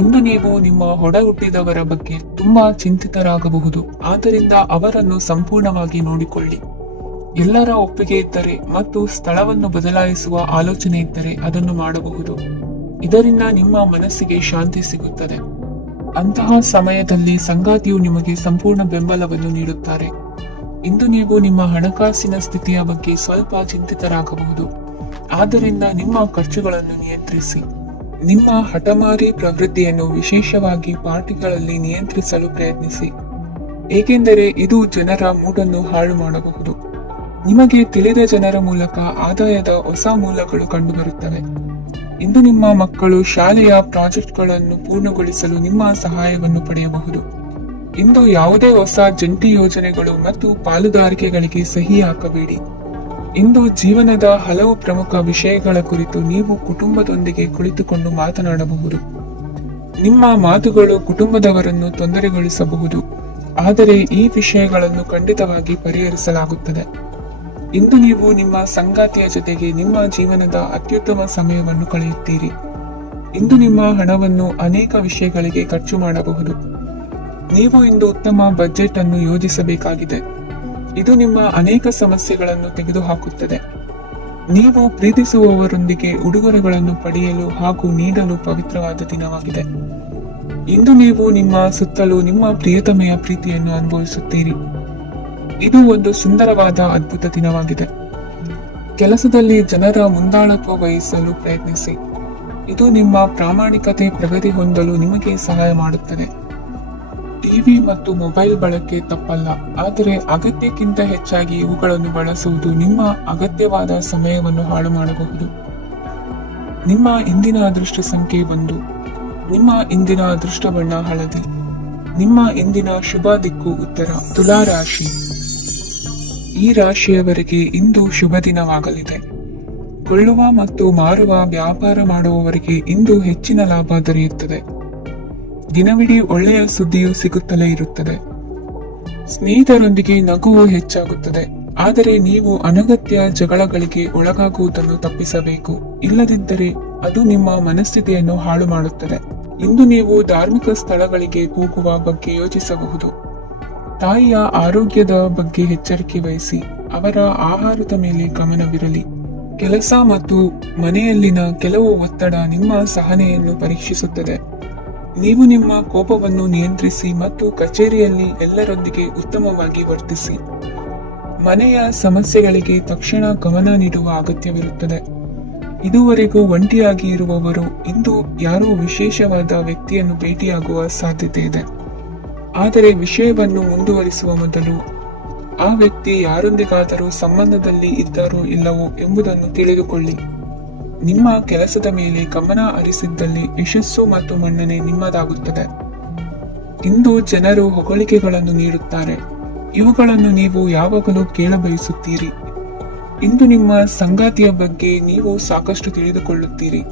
ಇಂದು ನೀವು ನಿಮ್ಮ ಒಡ ಹುಟ್ಟಿದವರ ಬಗ್ಗೆ ತುಂಬಾ ಚಿಂತಿತರಾಗಬಹುದು. ಆದ್ದರಿಂದ ಅವರನ್ನು ಸಂಪೂರ್ಣವಾಗಿ ನೋಡಿಕೊಳ್ಳಿ. ಎಲ್ಲರ ಒಪ್ಪಿಗೆ ಇದ್ದರೆ ಮತ್ತು ಸ್ಥಳವನ್ನು ಬದಲಾಯಿಸುವ ಆಲೋಚನೆ ಇದ್ದರೆ ಅದನ್ನು ಮಾಡಬಹುದು. ಇದರಿಂದ ನಿಮ್ಮ ಮನಸ್ಸಿಗೆ ಶಾಂತಿ ಸಿಗುತ್ತದೆ. ಅಂತಹ ಸಮಯದಲ್ಲಿ ಸಂಗಾತಿಯು ನಿಮಗೆ ಸಂಪೂರ್ಣ ಬೆಂಬಲವನ್ನು ನೀಡುತ್ತಾರೆ. ಇಂದು ನೀವು ನಿಮ್ಮ ಹಣಕಾಸಿನ ಸ್ಥಿತಿಯ ಬಗ್ಗೆ ಸ್ವಲ್ಪ ಚಿಂತಿತರಾಗಬಹುದು. ಆದ್ದರಿಂದ ನಿಮ್ಮ ಖರ್ಚುಗಳನ್ನು ನಿಯಂತ್ರಿಸಿ. ನಿಮ್ಮ ಹಠಮಾರಿ ಪ್ರವೃತ್ತಿಯನ್ನು ವಿಶೇಷವಾಗಿ ಪಾರ್ಟಿಗಳಲ್ಲಿ ನಿಯಂತ್ರಿಸಲು ಪ್ರಯತ್ನಿಸಿ, ಏಕೆಂದರೆ ಇದು ಜನರ ಮೂಡನ್ನು ಹಾಳು ಮಾಡಬಹುದು. ನಿಮಗೆ ತಿಳಿದ ಜನರ ಮೂಲಕ ಆದಾಯದ ಹೊಸ ಮೂಲಗಳು ಕಂಡುಬರುತ್ತವೆ. ಇಂದು ನಿಮ್ಮ ಮಕ್ಕಳು ಶಾಲೆಯ ಪ್ರಾಜೆಕ್ಟ್ಗಳನ್ನು ಪೂರ್ಣಗೊಳಿಸಲು ನಿಮ್ಮ ಸಹಾಯವನ್ನು ಪಡೆಯಬಹುದು. ಇಂದು ಯಾವುದೇ ಹೊಸ ಜಂಟಿ ಯೋಜನೆಗಳು ಮತ್ತು ಪಾಲುದಾರಿಕೆಗಳಿಗೆ ಸಹಿ ಹಾಕಬೇಡಿ. ಇಂದು ಜೀವನದ ಹಲವು ಪ್ರಮುಖ ವಿಷಯಗಳ ಕುರಿತು ನೀವು ಕುಟುಂಬದೊಂದಿಗೆ ಕುಳಿತುಕೊಂಡು ಮಾತನಾಡಬಹುದು. ನಿಮ್ಮ ಮಾತುಗಳು ಕುಟುಂಬದವರನ್ನು ತೊಂದರೆಗೊಳಿಸಬಹುದು, ಆದರೆ ಈ ವಿಷಯಗಳನ್ನು ಖಂಡಿತವಾಗಿ ಪರಿಹರಿಸಲಾಗುತ್ತದೆ. ಇಂದು ನೀವು ನಿಮ್ಮ ಸಂಗಾತಿಯ ಜೊತೆಗೆ ನಿಮ್ಮ ಜೀವನದ ಅತ್ಯುತ್ತಮ ಸಮಯವನ್ನು ಕಳೆಯುತ್ತೀರಿ. ಇಂದು ನಿಮ್ಮ ಹಣವನ್ನು ಅನೇಕ ವಿಷಯಗಳಿಗೆ ಖರ್ಚು ಮಾಡಬಹುದು. ನೀವು ಇಂದು ಉತ್ತಮ ಬಜೆಟ್ ಅನ್ನು ಯೋಜಿಸಬೇಕಾಗಿದೆ. ಇದು ನಿಮ್ಮ ಅನೇಕ ಸಮಸ್ಯೆಗಳನ್ನು ತೆಗೆದುಹಾಕುತ್ತದೆ. ನೀವು ಪ್ರೀತಿಸುವವರೊಂದಿಗೆ ಉಡುಗೊರೆಗಳನ್ನು ಪಡೆಯಲು ಹಾಗೂ ನೀಡಲು ಪವಿತ್ರವಾದ ದಿನವಾಗಿದೆ. ಇಂದು ನೀವು ನಿಮ್ಮ ಸುತ್ತಲೂ ನಿಮ್ಮ ಪ್ರಿಯತಮೆಯ ಪ್ರೀತಿಯನ್ನು ಅನುಭವಿಸುತ್ತೀರಿ. ಇದು ಒಂದು ಸುಂದರವಾದ ಅದ್ಭುತ ದಿನವಾಗಿದೆ. ಕೆಲಸದಲ್ಲಿ ಜನರ ಮುಂದಾಳತ್ವ ವಹಿಸಲು ಪ್ರಯತ್ನಿಸಿ. ಇದು ನಿಮ್ಮ ಪ್ರಾಮಾಣಿಕತೆ ಪ್ರಗತಿ ಹೊಂದಲು ನಿಮಗೆ ಸಹಾಯ ಮಾಡುತ್ತದೆ. ಟಿವಿ ಮತ್ತು ಮೊಬೈಲ್ ಬಳಕೆ ತಪ್ಪಲ್ಲ, ಆದರೆ ಅಗತ್ಯಕ್ಕಿಂತ ಹೆಚ್ಚಾಗಿ ಇವುಗಳನ್ನು ಬಳಸುವುದು ನಿಮ್ಮ ಅಗತ್ಯವಾದ ಸಮಯವನ್ನು ಹಾಳು ಮಾಡಬಹುದು. ನಿಮ್ಮ ಇಂದಿನ ಅದೃಷ್ಟ ಸಂಖ್ಯೆ 1. ನಿಮ್ಮ ಇಂದಿನ ಅದೃಷ್ಟ ಬಣ್ಣ ಹಳದಿ. ನಿಮ್ಮ ಇಂದಿನ ಶುಭ ದಿಕ್ಕು ಉತ್ತರ. ತುಲಾ ರಾಶಿ. ಈ ರಾಶಿಯವರಿಗೆ ಇಂದು ಶುಭ ದಿನವಾಗಲಿದೆ. ಕೊಳ್ಳುವ ಮತ್ತು ಮಾರುವ ವ್ಯಾಪಾರ ಮಾಡುವವರಿಗೆ ಇಂದು ಹೆಚ್ಚಿನ ಲಾಭ ದೊರೆಯುತ್ತದೆ. ದಿನವಿಡೀ ಒಳ್ಳೆಯ ಸುದ್ದಿಯು ಸಿಗುತ್ತಲೇ ಇರುತ್ತದೆ. ಸ್ನೇಹಿತರೊಂದಿಗೆ ನಗುವು ಹೆಚ್ಚಾಗುತ್ತದೆ, ಆದರೆ ನೀವು ಅನಗತ್ಯ ಜಗಳಗಳಿಗೆ ಒಳಗಾಗುವುದನ್ನು ತಪ್ಪಿಸಬೇಕು. ಇಲ್ಲದಿದ್ದರೆ ಅದು ನಿಮ್ಮ ಮನಸ್ಥಿತಿಯನ್ನು ಹಾಳು ಮಾಡುತ್ತದೆ. ಇಂದು ನೀವು ಧಾರ್ಮಿಕ ಸ್ಥಳಗಳಿಗೆ ಹೋಗುವ ಬಗ್ಗೆ ಯೋಚಿಸಬಹುದು. ತಾಯಿಯ ಆರೋಗ್ಯದ ಬಗ್ಗೆ ಎಚ್ಚರಿಕೆ ವಹಿಸಿ. ಅವರ ಆಹಾರದ ಮೇಲೆ ಗಮನವಿರಲಿ. ಕೆಲಸ ಮತ್ತು ಮನೆಯಲ್ಲಿನ ಕೆಲವು ಒತ್ತಡ ನಿಮ್ಮ ಸಹನೆಯನ್ನು ಪರೀಕ್ಷಿಸುತ್ತದೆ. ನೀವು ನಿಮ್ಮ ಕೋಪವನ್ನು ನಿಯಂತ್ರಿಸಿ ಮತ್ತು ಕಚೇರಿಯಲ್ಲಿ ಎಲ್ಲರೊಂದಿಗೆ ಉತ್ತಮವಾಗಿ ವರ್ತಿಸಿ. ಮನೆಯ ಸಮಸ್ಯೆಗಳಿಗೆ ತಕ್ಷಣ ಗಮನ ನೀಡುವ ಅಗತ್ಯವಿರುತ್ತದೆ. ಇದುವರೆಗೂ ಒಂಟಿಯಾಗಿ ಇರುವವರು ಇಂದು ಯಾರೋ ವಿಶೇಷವಾದ ವ್ಯಕ್ತಿಯನ್ನು ಭೇಟಿಯಾಗುವ ಸಾಧ್ಯತೆ ಇದೆ. ಆದರೆ ವಿಷಯವನ್ನು ಮುಂದುವರಿಸುವ ಮೊದಲು ಆ ವ್ಯಕ್ತಿ ಯಾರೊಂದಿಗಾದರೂ ಸಂಬಂಧದಲ್ಲಿ ಇದ್ದಾರೋ ಇಲ್ಲವೋ ಎಂಬುದನ್ನು ತಿಳಿದುಕೊಳ್ಳಿ. ನಿಮ್ಮ ಕೆಲಸದ ಮೇಲೆ ಗಮನ ಹರಿಸಿದ್ದಲ್ಲಿ ಯಶಸ್ಸು ಮತ್ತು ಮನ್ನಣೆ ನಿಮ್ಮದಾಗುತ್ತದೆ. ಇಂದು ಜನರು ಹೊಗಳಿಕೆಗಳನ್ನು ನೀಡುತ್ತಾರೆ. ಇವುಗಳನ್ನು ನೀವು ಯಾವಾಗಲೂ ಕೇಳಬಯಸುತ್ತೀರಿ. ಇಂದು ನಿಮ್ಮ ಸಂಗಾತಿಯ ಬಗ್ಗೆ ನೀವು ಸಾಕಷ್ಟು ತಿಳಿದುಕೊಳ್ಳುತ್ತೀರಿ.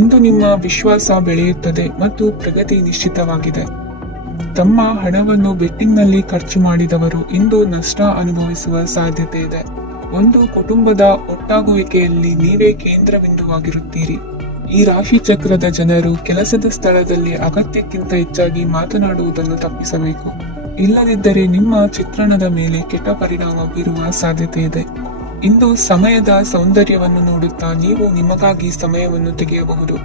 ಇಂದು ನಿಮ್ಮ ವಿಶ್ವಾಸ ಬೆಳೆಯುತ್ತದೆ ಮತ್ತು ಪ್ರಗತಿ ನಿಶ್ಚಿತವಾಗಿದೆ. ತಮ್ಮ ಹಣವನ್ನು ಬೆಟ್ಟಿಂಗ್ನಲ್ಲಿ ಖರ್ಚು ಮಾಡಿದವರು ಇಂದು ನಷ್ಟ ಅನುಭವಿಸುವ ಸಾಧ್ಯತೆ ಇದೆ. ಒಂದು ಕುಟುಂಬದ ಒಟ್ಟಾಗುವಿಕೆಯಲ್ಲಿ ನೀವೇ ಕೇಂದ್ರಬಿಂದುವಾಗಿರುತ್ತೀರಿ. ಈ ರಾಶಿ ಚಕ್ರದ ಜನರು ಕೆಲಸದ ಸ್ಥಳದಲ್ಲಿ ಅಗತ್ಯಕ್ಕಿಂತ ಹೆಚ್ಚಾಗಿ ಮಾತನಾಡುವುದನ್ನು ತಪ್ಪಿಸಬೇಕು. ಇಲ್ಲದಿದ್ದರೆ ನಿಮ್ಮ ಚಿತ್ರಣದ ಮೇಲೆ ಕೆಟ್ಟ ಪರಿಣಾಮ ಬೀರುವ ಸಾಧ್ಯತೆ ಇದೆ. ಇಂದು ಸಮಯದ ಸೌಂದರ್ಯವನ್ನು ನೋಡುತ್ತಾ ನೀವು ನಿಮಗಾಗಿ ಸಮಯವನ್ನು ತೆಗೆಯಬಹುದು.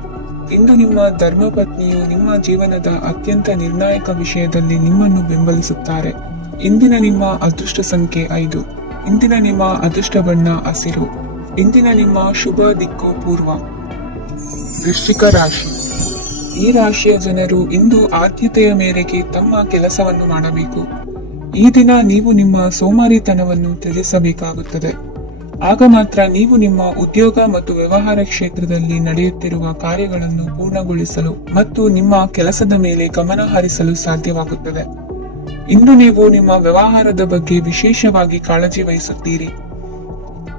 ಇಂದು ನಿಮ್ಮ ಧರ್ಮಪತ್ನಿಯು ನಿಮ್ಮ ಜೀವನದ ಅತ್ಯಂತ ನಿರ್ಣಾಯಕ ವಿಷಯದಲ್ಲಿ ನಿಮ್ಮನ್ನು ಬೆಂಬಲಿಸುತ್ತಾರೆ. ಇಂದಿನ ನಿಮ್ಮ ಅದೃಷ್ಟ ಸಂಖ್ಯೆ 5. ಇಂದಿನ ನಿಮ್ಮ ಅದೃಷ್ಟ ಬಣ್ಣ ಹಸಿರು. ಇಂದಿನ ನಿಮ್ಮ ಶುಭ ದಿಕ್ಕು ಪೂರ್ವ. ವೃಶ್ಚಿಕ ರಾಶಿ. ಈ ರಾಶಿಯ ಜನರು ಇಂದು ಆದ್ಯತೆಯ ಮೇರೆಗೆ ತಮ್ಮ ಕೆಲಸವನ್ನು ಮಾಡಬೇಕು. ಈ ದಿನ ನೀವು ನಿಮ್ಮ ಸೋಮಾರಿತನವನ್ನು ತ್ಯಜಿಸಬೇಕಾಗುತ್ತದೆ. ಆಗ ಮಾತ್ರ ನೀವು ನಿಮ್ಮ ಉದ್ಯೋಗ ಮತ್ತು ವ್ಯವಹಾರ ಕ್ಷೇತ್ರದಲ್ಲಿ ನಡೆಯುತ್ತಿರುವ ಕಾರ್ಯಗಳನ್ನು ಪೂರ್ಣಗೊಳಿಸಲು ಮತ್ತು ನಿಮ್ಮ ಕೆಲಸದ ಮೇಲೆ ಗಮನ ಹರಿಸಲು ಸಾಧ್ಯವಾಗುತ್ತದೆ. ಇಂದು ನೀವು ನಿಮ್ಮ ವ್ಯವಹಾರದ ಬಗ್ಗೆ ವಿಶೇಷವಾಗಿ ಕಾಳಜಿ ವಹಿಸುತ್ತೀರಿ.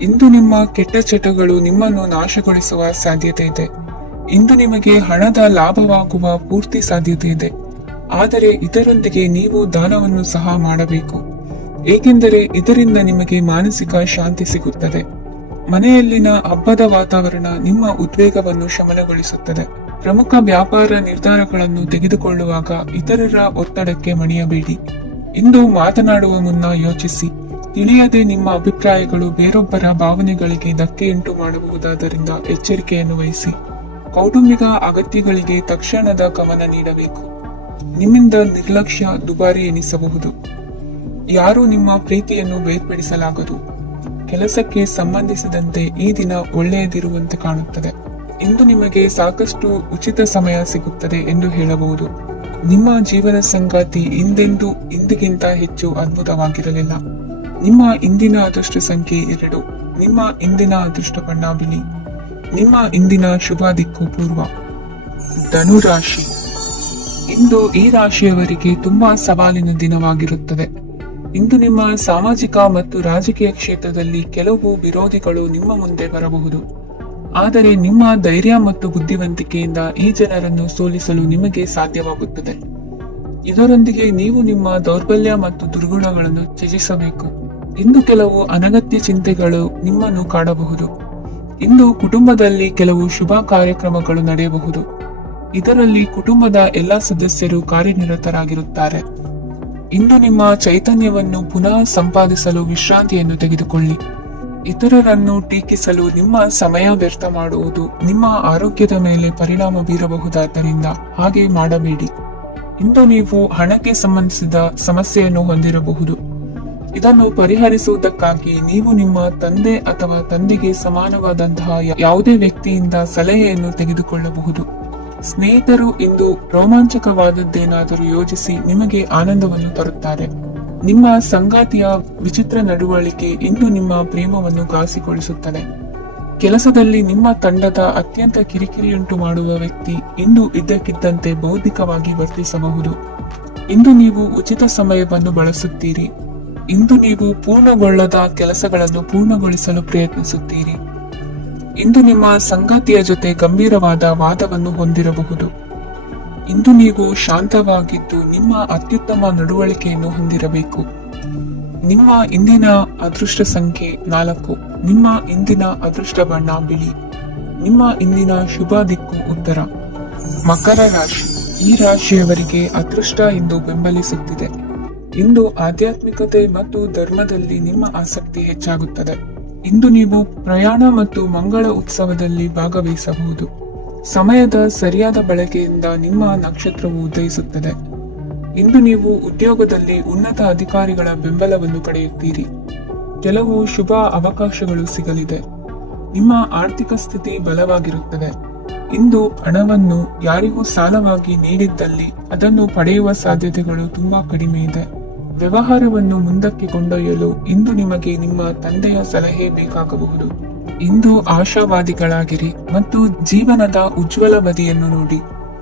ಇಂದು ನಿಮ್ಮ ಕೆಟ್ಟ ಚಟಗಳು ನಿಮ್ಮನ್ನು ನಾಶಗೊಳಿಸುವ ಸಾಧ್ಯತೆ ಇದೆ. ಇಂದು ನಿಮಗೆ ಹಣದ ಲಾಭವಾಗುವ ಪೂರ್ತಿ ಸಾಧ್ಯತೆ ಇದೆ. ಆದರೆ ಇದರೊಂದಿಗೆ ನೀವು ದಾನವನ್ನು ಸಹ ಮಾಡಬೇಕು, ಏಕೆಂದರೆ ಇದರಿಂದ ನಿಮಗೆ ಮಾನಸಿಕ ಶಾಂತಿ ಸಿಗುತ್ತದೆ. ಮನೆಯಲ್ಲಿನ ಹಬ್ಬದ ವಾತಾವರಣ ನಿಮ್ಮ ಉದ್ವೇಗವನ್ನು ಶಮನಗೊಳಿಸುತ್ತದೆ. ಪ್ರಮುಖ ವ್ಯಾಪಾರ ನಿರ್ಧಾರಗಳನ್ನು ತೆಗೆದುಕೊಳ್ಳುವಾಗ ಇತರರ ಒತ್ತಡಕ್ಕೆ ಮಣಿಯಬೇಡಿ. ಇಂದು ಮಾತನಾಡುವ ಮುನ್ನ ಯೋಚಿಸಿ. ತಿಳಿಯದೆ ನಿಮ್ಮ ಅಭಿಪ್ರಾಯಗಳು ಬೇರೊಬ್ಬರ ಭಾವನೆಗಳಿಗೆ ಧಕ್ಕೆಯುಂಟು ಮಾಡಬಹುದಾದ್ದರಿಂದ ಎಚ್ಚರಿಕೆಯನ್ನು ವಹಿಸಿ. ಕೌಟುಂಬಿಕ ಅಗತ್ಯಗಳಿಗೆ ತಕ್ಷಣದ ಗಮನ ನೀಡಬೇಕು. ನಿಮ್ಮಿಂದ ನಿರ್ಲಕ್ಷ್ಯ ದುಬಾರಿ ಎನಿಸಬಹುದು. ಯಾರೂ ನಿಮ್ಮ ಪ್ರೀತಿಯನ್ನು ಬೇರ್ಪಡಿಸಲಾಗದು. ಕೆಲಸಕ್ಕೆ ಸಂಬಂಧಿಸಿದಂತೆ ಈ ದಿನ ಒಳ್ಳೆಯದಿರುವಂತೆ ಕಾಣುತ್ತದೆ. ಇಂದು ನಿಮಗೆ ಸಾಕಷ್ಟು ಉಚಿತ ಸಮಯ ಸಿಗುತ್ತದೆ ಎಂದು ಹೇಳಬಹುದು. ನಿಮ್ಮ ಜೀವನ ಸಂಗಾತಿ ಇಂದಿಗಿಂತ ಹೆಚ್ಚು ಅದ್ಭುತವಾಗಿರಲಿಲ್ಲ. ನಿಮ್ಮ ಇಂದಿನ ಅದೃಷ್ಟ ಸಂಖ್ಯೆ 2. ನಿಮ್ಮ ಇಂದಿನ ಅದೃಷ್ಟ ಬಣ್ಣ ಬಿಳಿ. ನಿಮ್ಮ ಇಂದಿನ ಶುಭ ದಿಕ್ಕು ಪೂರ್ವ. ಧನುರಾಶಿ. ಇಂದು ಈ ರಾಶಿಯವರಿಗೆ ತುಂಬಾ ಸವಾಲಿನ ದಿನವಾಗಿರುತ್ತದೆ. ಇಂದು ನಿಮ್ಮ ಸಾಮಾಜಿಕ ಮತ್ತು ರಾಜಕೀಯ ಕ್ಷೇತ್ರದಲ್ಲಿ ಕೆಲವು ವಿರೋಧಿಗಳು ನಿಮ್ಮ ಮುಂದೆ ಬರಬಹುದು. ಆದರೆ ನಿಮ್ಮ ಧೈರ್ಯ ಮತ್ತು ಬುದ್ಧಿವಂತಿಕೆಯಿಂದ ಈ ಜನರನ್ನು ಸೋಲಿಸಲು ನಿಮಗೆ ಸಾಧ್ಯವಾಗುತ್ತದೆ. ಇದರೊಂದಿಗೆ ನೀವು ನಿಮ್ಮ ದೌರ್ಬಲ್ಯ ಮತ್ತು ದುರ್ಗುಣಗಳನ್ನು ತ್ಯಜಿಸಬೇಕು. ಇಂದು ಕೆಲವು ಅನಗತ್ಯ ಚಿಂತೆಗಳು ನಿಮ್ಮನ್ನು ಕಾಡಬಹುದು. ಇಂದು ಕುಟುಂಬದಲ್ಲಿ ಕೆಲವು ಶುಭ ಕಾರ್ಯಕ್ರಮಗಳು ನಡೆಯಬಹುದು. ಇದರಲ್ಲಿ ಕುಟುಂಬದ ಎಲ್ಲಾ ಸದಸ್ಯರು ಕಾರ್ಯನಿರತರಾಗಿರುತ್ತಾರೆ. ಇಂದು ನಿಮ್ಮ ಚೈತನ್ಯವನ್ನು ಪುನಃ ಸಂಪಾದಿಸಲು ವಿಶ್ರಾಂತಿಯನ್ನು ತೆಗೆದುಕೊಳ್ಳಿ. ಇತರರನ್ನು ಟೀಕಿಸಲು ನಿಮ್ಮ ಸಮಯ ವ್ಯರ್ಥ ಮಾಡುವುದು ನಿಮ್ಮ ಆರೋಗ್ಯದ ಮೇಲೆ ಪರಿಣಾಮ ಬೀರಬಹುದಾದ್ದರಿಂದ ಹಾಗೆ ಮಾಡಬೇಡಿ. ಇಂದು ನೀವು ಹಣಕ್ಕೆ ಸಂಬಂಧಿಸಿದ ಸಮಸ್ಯೆಯನ್ನು ಹೊಂದಿರಬಹುದು. ಇದನ್ನು ಪರಿಹರಿಸುವುದಕ್ಕಾಗಿ ನೀವು ನಿಮ್ಮ ತಂದೆ ಅಥವಾ ತಂದೆಗೆ ಸಮಾನವಾದಂತಹ ಯಾವುದೇ ವ್ಯಕ್ತಿಯಿಂದ ಸಲಹೆಯನ್ನು ತೆಗೆದುಕೊಳ್ಳಬಹುದು. ಸ್ನೇಹಿತರು ಇಂದು ರೋಮಾಂಚಕವಾದದ್ದೇನಾದರೂ ಯೋಜಿಸಿ ನಿಮಗೆ ಆನಂದವನ್ನು ತರುತ್ತಾರೆ. ನಿಮ್ಮ ಸಂಗಾತಿಯ ವಿಚಿತ್ರ ನಡವಳಿಕೆ ಇಂದು ನಿಮ್ಮ ಪ್ರೇಮವನ್ನು ಘಾಸಿಗೊಳಿಸುತ್ತದೆ. ಕೆಲಸದಲ್ಲಿ ನಿಮ್ಮ ತಂಡದ ಅತ್ಯಂತ ಕಿರಿಕಿರಿಯುಂಟು ಮಾಡುವ ವ್ಯಕ್ತಿ ಇಂದು ಇದ್ದಕ್ಕಿದ್ದಂತೆ ಬೌದ್ಧಿಕವಾಗಿ ವರ್ತಿಸಬಹುದು. ಇಂದು ನೀವು ಉಚಿತ ಸಮಯವನ್ನು ಬಳಸುತ್ತೀರಿ. ಇಂದು ನೀವು ಪೂರ್ಣಗೊಳ್ಳದ ಕೆಲಸಗಳನ್ನು ಪೂರ್ಣಗೊಳಿಸಲು ಪ್ರಯತ್ನಿಸುತ್ತೀರಿ. ಇಂದು ನಿಮ್ಮ ಸಂಗಾತಿಯ ಜೊತೆ ಗಂಭೀರವಾದ ವಾದವನ್ನು ಹೊಂದಿರಬಹುದು. ಇಂದು ನೀವು ಶಾಂತವಾಗಿದ್ದು ನಿಮ್ಮ ಅತ್ಯುತ್ತಮ ನಡವಳಿಕೆಯನ್ನು ಹೊಂದಿರಬೇಕು. ನಿಮ್ಮ ಇಂದಿನ ಅದೃಷ್ಟ ಸಂಖ್ಯೆ 4. ನಿಮ್ಮ ಇಂದಿನ ಅದೃಷ್ಟ ಬಣ್ಣ ಬಿಳಿ. ನಿಮ್ಮ ಇಂದಿನ ಶುಭ ದಿಕ್ಕು ಉತ್ತರ. ಮಕರ ರಾಶಿ. ಈ ರಾಶಿಯವರಿಗೆ ಅದೃಷ್ಟ ಇಂದು ಬೆಂಬಲಿಸುತ್ತಿದೆ. ಇಂದು ಆಧ್ಯಾತ್ಮಿಕತೆ ಮತ್ತು ಧರ್ಮದಲ್ಲಿ ನಿಮ್ಮ ಆಸಕ್ತಿ ಹೆಚ್ಚಾಗುತ್ತದೆ. ಇಂದು ನೀವು ಪ್ರಯಾಣ ಮತ್ತು ಮಂಗಳ ಉತ್ಸವದಲ್ಲಿ ಭಾಗವಹಿಸಬಹುದು. ಸಮಯದ ಸರಿಯಾದ ಬಳಕೆಯಿಂದ ನಿಮ್ಮ ನಕ್ಷತ್ರವು ಉದಯಿಸುತ್ತದೆ. ಇಂದು ನೀವು ಉದ್ಯೋಗದಲ್ಲಿ ಉನ್ನತ ಅಧಿಕಾರಿಗಳ ಬೆಂಬಲವನ್ನು ಪಡೆಯುತ್ತೀರಿ. ಕೆಲವು ಶುಭ ಅವಕಾಶಗಳು ಸಿಗಲಿದೆ. ನಿಮ್ಮ ಆರ್ಥಿಕ ಸ್ಥಿತಿ ಬಲವಾಗಿರುತ್ತದೆ. ಇಂದು ಹಣವನ್ನು ಯಾರಿಗೂ ಸಾಲವಾಗಿ ನೀಡಿದ್ದಲ್ಲಿ ಅದನ್ನು ಪಡೆಯುವ ಸಾಧ್ಯತೆಗಳು ತುಂಬಾ ಕಡಿಮೆ ಇದೆ. ವ್ಯವಹಾರವನ್ನು ಮುಂದಕ್ಕೆ ಕೊಂಡೊಯ್ಯಲು ಇಂದು ನಿಮಗೆ ನಿಮ್ಮ ತಂದೆಯ ಸಲಹೆ ಬೇಕಾಗಬಹುದು. ಇಂದು ಆಶಾವಾದಿಗಳಾಗಿರಿ ಮತ್ತು ಜೀವನದ ಉಜ್ವಲ ಬದಿಯನ್ನು ನೋಡಿ.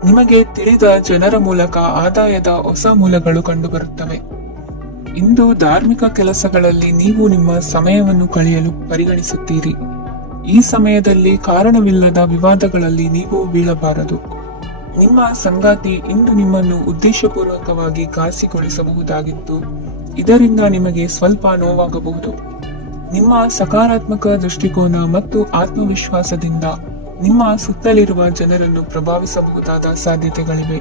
ನಿಮಗೆ ತಿಳಿದ ಜನರ ಮೂಲಕ ಆದಾಯದ ಹೊಸ ಮೂಲಗಳು ಕಂಡುಬರುತ್ತವೆ. ಇಂದು ಧಾರ್ಮಿಕ ಕೆಲಸಗಳಲ್ಲಿ ನೀವು ನಿಮ್ಮ ಸಮಯವನ್ನು ಕಳೆಯಲು ಪರಿಗಣಿಸುತ್ತೀರಿ. ಈ ಸಮಯದಲ್ಲಿ ಕಾರಣವಿಲ್ಲದ ವಿವಾದಗಳಲ್ಲಿ ನೀವು ಬೀಳಬಾರದು. ನಿಮ್ಮ ಸಂಗಾತಿ ಇಂದು ನಿಮ್ಮನ್ನು ಉದ್ದೇಶಪೂರ್ವಕವಾಗಿ ಘಾಸಿಗೊಳಿಸಬಹುದಾಗಿದ್ದು ಇದರಿಂದ ನಿಮಗೆ ಸ್ವಲ್ಪ ನೋವಾಗಬಹುದು. ನಿಮ್ಮ ಸಕಾರಾತ್ಮಕ ದೃಷ್ಟಿಕೋನ ಮತ್ತು ಆತ್ಮವಿಶ್ವಾಸದಿಂದ ನಿಮ್ಮ ಸುತ್ತಲಿರುವ ಜನರನ್ನು ಪ್ರಭಾವಿಸಬಹುದಾದ ಸಾಧ್ಯತೆಗಳಿವೆ.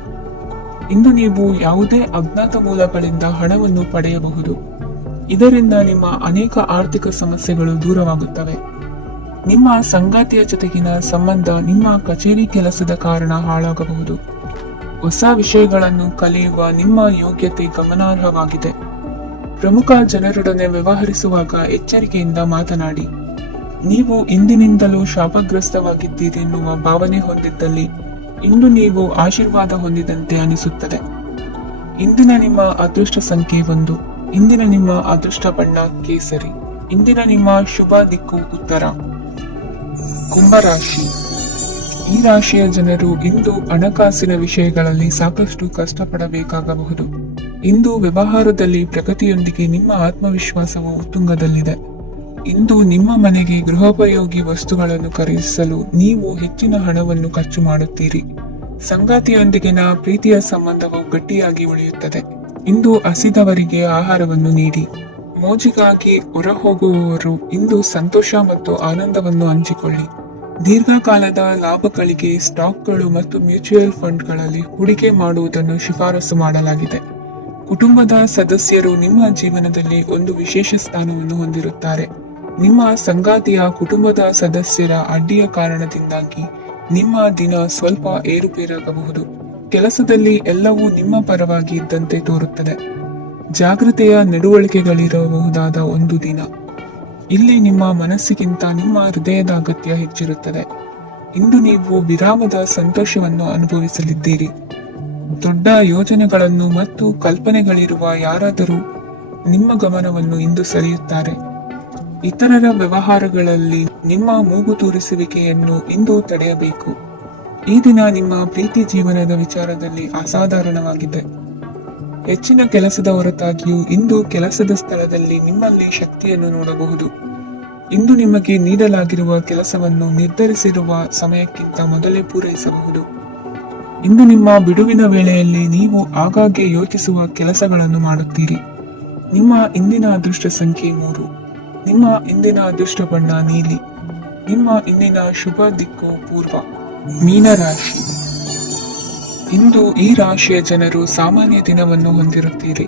ಇಂದು ನೀವು ಯಾವುದೇ ಅಜ್ಞಾತ ಮೂಲಗಳಿಂದ ಹಣವನ್ನು ಪಡೆಯಬಹುದು. ಇದರಿಂದ ನಿಮ್ಮ ಅನೇಕ ಆರ್ಥಿಕ ಸಮಸ್ಯೆಗಳು ದೂರವಾಗುತ್ತವೆ. ನಿಮ್ಮ ಸಂಗಾತಿಯ ಜೊತೆಗಿನ ಸಂಬಂಧ ನಿಮ್ಮ ಕಚೇರಿ ಕೆಲಸದ ಕಾರಣ ಹಾಳಾಗಬಹುದು. ಹೊಸ ವಿಷಯಗಳನ್ನು ಕಲಿಯುವ ನಿಮ್ಮ ಯೋಗ್ಯತೆ ಗಮನಾರ್ಹವಾಗಿದೆ. ಪ್ರಮುಖ ಜನರೊಡನೆ ವ್ಯವಹರಿಸುವಾಗ ಎಚ್ಚರಿಕೆಯಿಂದ ಮಾತನಾಡಿ. ನೀವು ಇಂದಿನಿಂದಲೂ ಶಾಪಗ್ರಸ್ತವಾಗಿದ್ದೀರಿ ಎನ್ನುವ ಭಾವನೆ ಹೊಂದಿದ್ದಲ್ಲಿ ಇಂದು ನೀವು ಆಶೀರ್ವಾದ ಹೊಂದಿದಂತೆ ಅನಿಸುತ್ತದೆ. ಇಂದಿನ ನಿಮ್ಮ ಅದೃಷ್ಟ ಸಂಖ್ಯೆ 1. ಇಂದಿನ ನಿಮ್ಮ ಅದೃಷ್ಟ ಬಣ್ಣ ಕೇಸರಿ. ಇಂದಿನ ನಿಮ್ಮ ಶುಭ ದಿಕ್ಕು ಉತ್ತರ. ಕುಂಭರಾಶಿ. ಈ ರಾಶಿಯ ಜನರು ಇಂದು ಹಣಕಾಸಿನ ವಿಷಯಗಳಲ್ಲಿ ಸಾಕಷ್ಟು ಕಷ್ಟಪಡಬೇಕಾಗಬಹುದು. ಇಂದು ವ್ಯವಹಾರದಲ್ಲಿ ಪ್ರಗತಿಯೊಂದಿಗೆ ನಿಮ್ಮ ಆತ್ಮವಿಶ್ವಾಸವು ಉತ್ತುಂಗದಲ್ಲಿದೆ. ಇಂದು ನಿಮ್ಮ ಮನೆಗೆ ಗೃಹೋಪಯೋಗಿ ವಸ್ತುಗಳನ್ನು ಖರೀದಿಸಲು ನೀವು ಹೆಚ್ಚಿನ ಹಣವನ್ನು ಖರ್ಚು ಮಾಡುತ್ತೀರಿ. ಸಂಗಾತಿಯೊಂದಿಗಿನ ಪ್ರೀತಿಯ ಸಂಬಂಧವು ಗಟ್ಟಿಯಾಗಿ ಉಳಿಯುತ್ತದೆ. ಇಂದು ಹಸಿದವರಿಗೆ ಆಹಾರವನ್ನು ನೀಡಿ. ಮೋಜಿಗಾಗಿ ಹೊರಹೋಗುವವರು ಇಂದು ಸಂತೋಷ ಮತ್ತು ಆನಂದವನ್ನು ಹಂಚಿಕೊಳ್ಳಿ. ದೀರ್ಘಕಾಲದ ಲಾಭಗಳಿಗೆ ಸ್ಟಾಕ್ಗಳು ಮತ್ತು ಮ್ಯೂಚುವಲ್ ಫಂಡ್ಗಳಲ್ಲಿ ಹೂಡಿಕೆ ಮಾಡುವುದನ್ನು ಶಿಫಾರಸು ಮಾಡಲಾಗಿದೆ. ಕುಟುಂಬದ ಸದಸ್ಯರು ನಿಮ್ಮ ಜೀವನದಲ್ಲಿ ಒಂದು ವಿಶೇಷ ಸ್ಥಾನವನ್ನು ಹೊಂದಿರುತ್ತಾರೆ. ನಿಮ್ಮ ಸಂಗಾತಿಯ ಕುಟುಂಬದ ಸದಸ್ಯರ ಅಡ್ಡಿಯ ಕಾರಣದಿಂದಾಗಿ ನಿಮ್ಮ ದಿನ ಸ್ವಲ್ಪ ಏರುಪೇರಾಗಬಹುದು. ಕೆಲಸದಲ್ಲಿ ಎಲ್ಲವೂ ನಿಮ್ಮ ಪರವಾಗಿ ಇದ್ದಂತೆ ತೋರುತ್ತದೆ. ಜಾಗೃತೆಯ ನಡವಳಿಕೆಗಳಿರಬಹುದಾದ ಒಂದು ದಿನ. ಇಲ್ಲಿ ನಿಮ್ಮ ಮನಸ್ಸಿಗಿಂತ ನಿಮ್ಮ ಹೃದಯದ ಅಗತ್ಯ ಹೆಚ್ಚಿರುತ್ತದೆ. ಇಂದು ನೀವು ವಿರಾಮದ ಸಂತೋಷವನ್ನು ಅನುಭವಿಸಲಿದ್ದೀರಿ. ದೊಡ್ಡ ಯೋಜನೆಗಳನ್ನು ಮತ್ತು ಕಲ್ಪನೆಗಳಿರುವ ಯಾರಾದರೂ ನಿಮ್ಮ ಗಮನವನ್ನು ಇಂದು ಸೆಳೆಯುತ್ತಾರೆ. ಇತರರ ವ್ಯವಹಾರಗಳಲ್ಲಿ ನಿಮ್ಮ ಮೂಗು ತೂರಿಸುವಿಕೆಯನ್ನು ಇಂದು ತಡೆಯಬೇಕು. ಈ ದಿನ ನಿಮ್ಮ ಪ್ರೀತಿ ಜೀವನದ ವಿಚಾರದಲ್ಲಿ ಅಸಾಧಾರಣವಾಗಿದೆ. ಹೆಚ್ಚಿನ ಕೆಲಸದ ಹೊರತಾಗಿಯೂ ಇಂದು ಕೆಲಸದ ಸ್ಥಳದಲ್ಲಿ ನಿಮ್ಮಲ್ಲಿ ಶಕ್ತಿಯನ್ನು ನೋಡಬಹುದು. ಇಂದು ನಿಮಗೆ ನೀಡಲಾಗಿರುವ ಕೆಲಸವನ್ನು ನಿರ್ಧರಿಸಿರುವ ಸಮಯಕ್ಕಿಂತ ಮೊದಲೇ ಪೂರೈಸಬಹುದು. ಇಂದು ನಿಮ್ಮ ಬಿಡುವಿನ ವೇಳೆಯಲ್ಲಿ ನೀವು ಆಗಾಗ್ಗೆ ಯೋಚಿಸುವ ಕೆಲಸಗಳನ್ನು ಮಾಡುತ್ತೀರಿ. ನಿಮ್ಮ ಇಂದಿನ ಅದೃಷ್ಟ ಸಂಖ್ಯೆ 3. ನಿಮ್ಮ ಇಂದಿನ ಅದೃಷ್ಟ ಬಣ್ಣ ನೀಲಿ. ನಿಮ್ಮ ಇಂದಿನ ಶುಭ ದಿಕ್ಕು ಪೂರ್ವ. ಮೀನರಾಶಿ. ಇಂದು ಈ ರಾಶಿಯ ಜನರು ಸಾಮಾನ್ಯ ದಿನವನ್ನು ಹೊಂದಿರುತ್ತೀರಿ.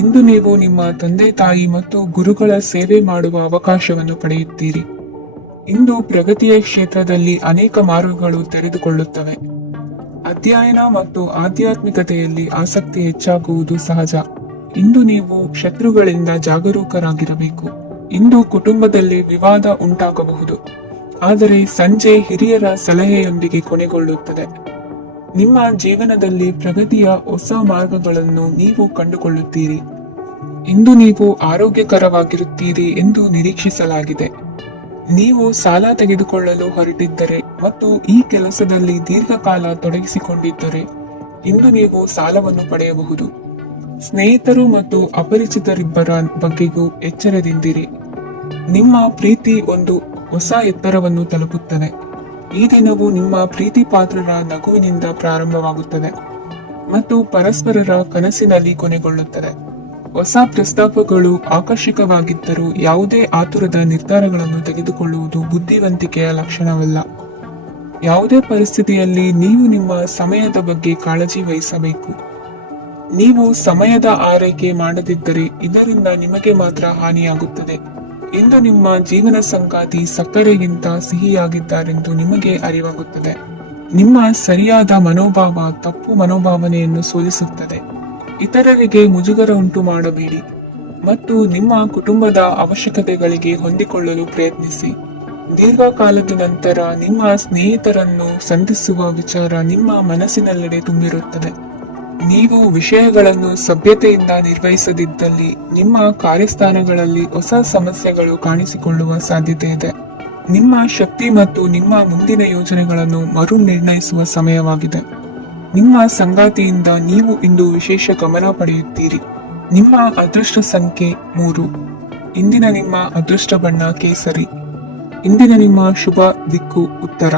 ಇಂದು ನೀವು ನಿಮ್ಮ ತಂದೆ ತಾಯಿ ಮತ್ತು ಗುರುಗಳ ಸೇವೆ ಮಾಡುವ ಅವಕಾಶವನ್ನು ಪಡೆಯುತ್ತೀರಿ. ಇಂದು ಪ್ರಗತಿಯ ಕ್ಷೇತ್ರದಲ್ಲಿ ಅನೇಕ ಮಾರ್ಗಗಳು ತೆರೆದುಕೊಳ್ಳುತ್ತವೆ. ಅಧ್ಯಯನ ಮತ್ತು ಆಧ್ಯಾತ್ಮಿಕತೆಯಲ್ಲಿ ಆಸಕ್ತಿ ಹೆಚ್ಚಾಗುವುದು ಸಹಜ. ಇಂದು ನೀವು ಶತ್ರುಗಳಿಂದ ಜಾಗರೂಕರಾಗಿರಬೇಕು. ಇಂದು ಕುಟುಂಬದಲ್ಲಿ ವಿವಾದ ಉಂಟಾಗಬಹುದು, ಆದರೆ ಸಂಜೆ ಹಿರಿಯರ ಸಲಹೆಯೊಂದಿಗೆ ಕೊನೆಗೊಳ್ಳುತ್ತದೆ. ನಿಮ್ಮ ಜೀವನದಲ್ಲಿ ಪ್ರಗತಿಯ ಹೊಸ ಮಾರ್ಗಗಳನ್ನು ನೀವು ಕಂಡುಕೊಳ್ಳುತ್ತೀರಿ. ಇಂದು ನೀವು ಆರೋಗ್ಯಕರವಾಗಿರುತ್ತೀರಿ ಎಂದು ನಿರೀಕ್ಷಿಸಲಾಗಿದೆ. ನೀವು ಸಾಲ ತೆಗೆದುಕೊಳ್ಳಲು ಹೊರಟಿದ್ದರೆ ಮತ್ತು ಈ ಕೆಲಸದಲ್ಲಿ ದೀರ್ಘಕಾಲ ತೊಡಗಿಸಿಕೊಂಡಿದ್ದರೆ ಇಂದು ನೀವು ಸಾಲವನ್ನು ಪಡೆಯಬಹುದು. ಸ್ನೇಹಿತರು ಮತ್ತು ಅಪರಿಚಿತರಿಬ್ಬರ ಬಗ್ಗೆಗೂ ಎಚ್ಚರದಿಂದಿರಿ. ನಿಮ್ಮ ಪ್ರೀತಿ ಒಂದು ಹೊಸ ಎತ್ತರವನ್ನು ತಲುಪುತ್ತದೆ. ಈ ದಿನವು ನಿಮ್ಮ ಪ್ರೀತಿ ಪಾತ್ರರ ನಗುವಿನಿಂದ ಪ್ರಾರಂಭವಾಗುತ್ತದೆ ಮತ್ತು ಪರಸ್ಪರರ ಕನಸಿನಲ್ಲಿ ಕೊನೆಗೊಳ್ಳುತ್ತದೆ. ಹೊಸ ಪ್ರಸ್ತಾಪಗಳು ಆಕರ್ಷಕವಾಗಿದ್ದರೂ ಯಾವುದೇ ಆತುರದ ನಿರ್ಧಾರಗಳನ್ನು ತೆಗೆದುಕೊಳ್ಳುವುದು ಬುದ್ಧಿವಂತಿಕೆಯ ಲಕ್ಷಣವಲ್ಲ. ಯಾವುದೇ ಪರಿಸ್ಥಿತಿಯಲ್ಲಿ ನೀವು ನಿಮ್ಮ ಸಮಯದ ಬಗ್ಗೆ ಕಾಳಜಿ ವಹಿಸಬೇಕು. ನೀವು ಸಮಯದ ಆರೈಕೆ ಮಾಡದಿದ್ದರೆ ಇದರಿಂದ ನಿಮಗೆ ಮಾತ್ರ ಹಾನಿಯಾಗುತ್ತದೆ. ಇಂದು ನಿಮ್ಮ ಜೀವನ ಸಂಗಾತಿ ಸಕ್ಕರೆಗಿಂತ ಸಿಹಿಯಾಗಿದ್ದಾರೆಂದು ನಿಮಗೆ ಅರಿವಾಗುತ್ತದೆ. ನಿಮ್ಮ ಸರಿಯಾದ ಮನೋಭಾವ ತಪ್ಪು ಮನೋಭಾವನೆಯನ್ನು ಸೋಲಿಸುತ್ತದೆ. ಇತರರಿಗೆ ಮುಜುಗರ ಉಂಟು ಮಾಡಬೇಡಿ ಮತ್ತು ನಿಮ್ಮ ಕುಟುಂಬದ ಅವಶ್ಯಕತೆಗಳಿಗೆ ಹೊಂದಿಕೊಳ್ಳಲು ಪ್ರಯತ್ನಿಸಿ. ದೀರ್ಘಕಾಲದ ನಂತರ ನಿಮ್ಮ ಸ್ನೇಹಿತರನ್ನು ಸಂಧಿಸುವ ವಿಚಾರ ನಿಮ್ಮ ಮನಸ್ಸಿನೆಲ್ಲೆಡೆ ತುಂಬಿರುತ್ತದೆ. ನೀವು ವಿಷಯಗಳನ್ನು ಸಭ್ಯತೆಯಿಂದ ನಿರ್ವಹಿಸದಿದ್ದಲ್ಲಿ ನಿಮ್ಮ ಕಾರ್ಯಸ್ಥಾನಗಳಲ್ಲಿ ಹೊಸ ಸಮಸ್ಯೆಗಳು ಕಾಣಿಸಿಕೊಳ್ಳುವ ಸಾಧ್ಯತೆ ಇದೆ. ನಿಮ್ಮ ಶಕ್ತಿ ಮತ್ತು ನಿಮ್ಮ ಮುಂದಿನ ಯೋಜನೆಗಳನ್ನು ಮರು ನಿರ್ಣಯಿಸುವ ಸಮಯವಾಗಿದೆ. ನಿಮ್ಮ ಸಂಗಾತಿಯಿಂದ ನೀವು ಇಂದು ವಿಶೇಷ ಗಮನ ಪಡೆಯುತ್ತೀರಿ. ನಿಮ್ಮ ಅದೃಷ್ಟ ಸಂಖ್ಯೆ 3. ಇಂದಿನ ನಿಮ್ಮ ಅದೃಷ್ಟ ಬಣ್ಣ ಕೇಸರಿ. ಇಂದಿನ ನಿಮ್ಮ ಶುಭ ದಿಕ್ಕು ಉತ್ತರ.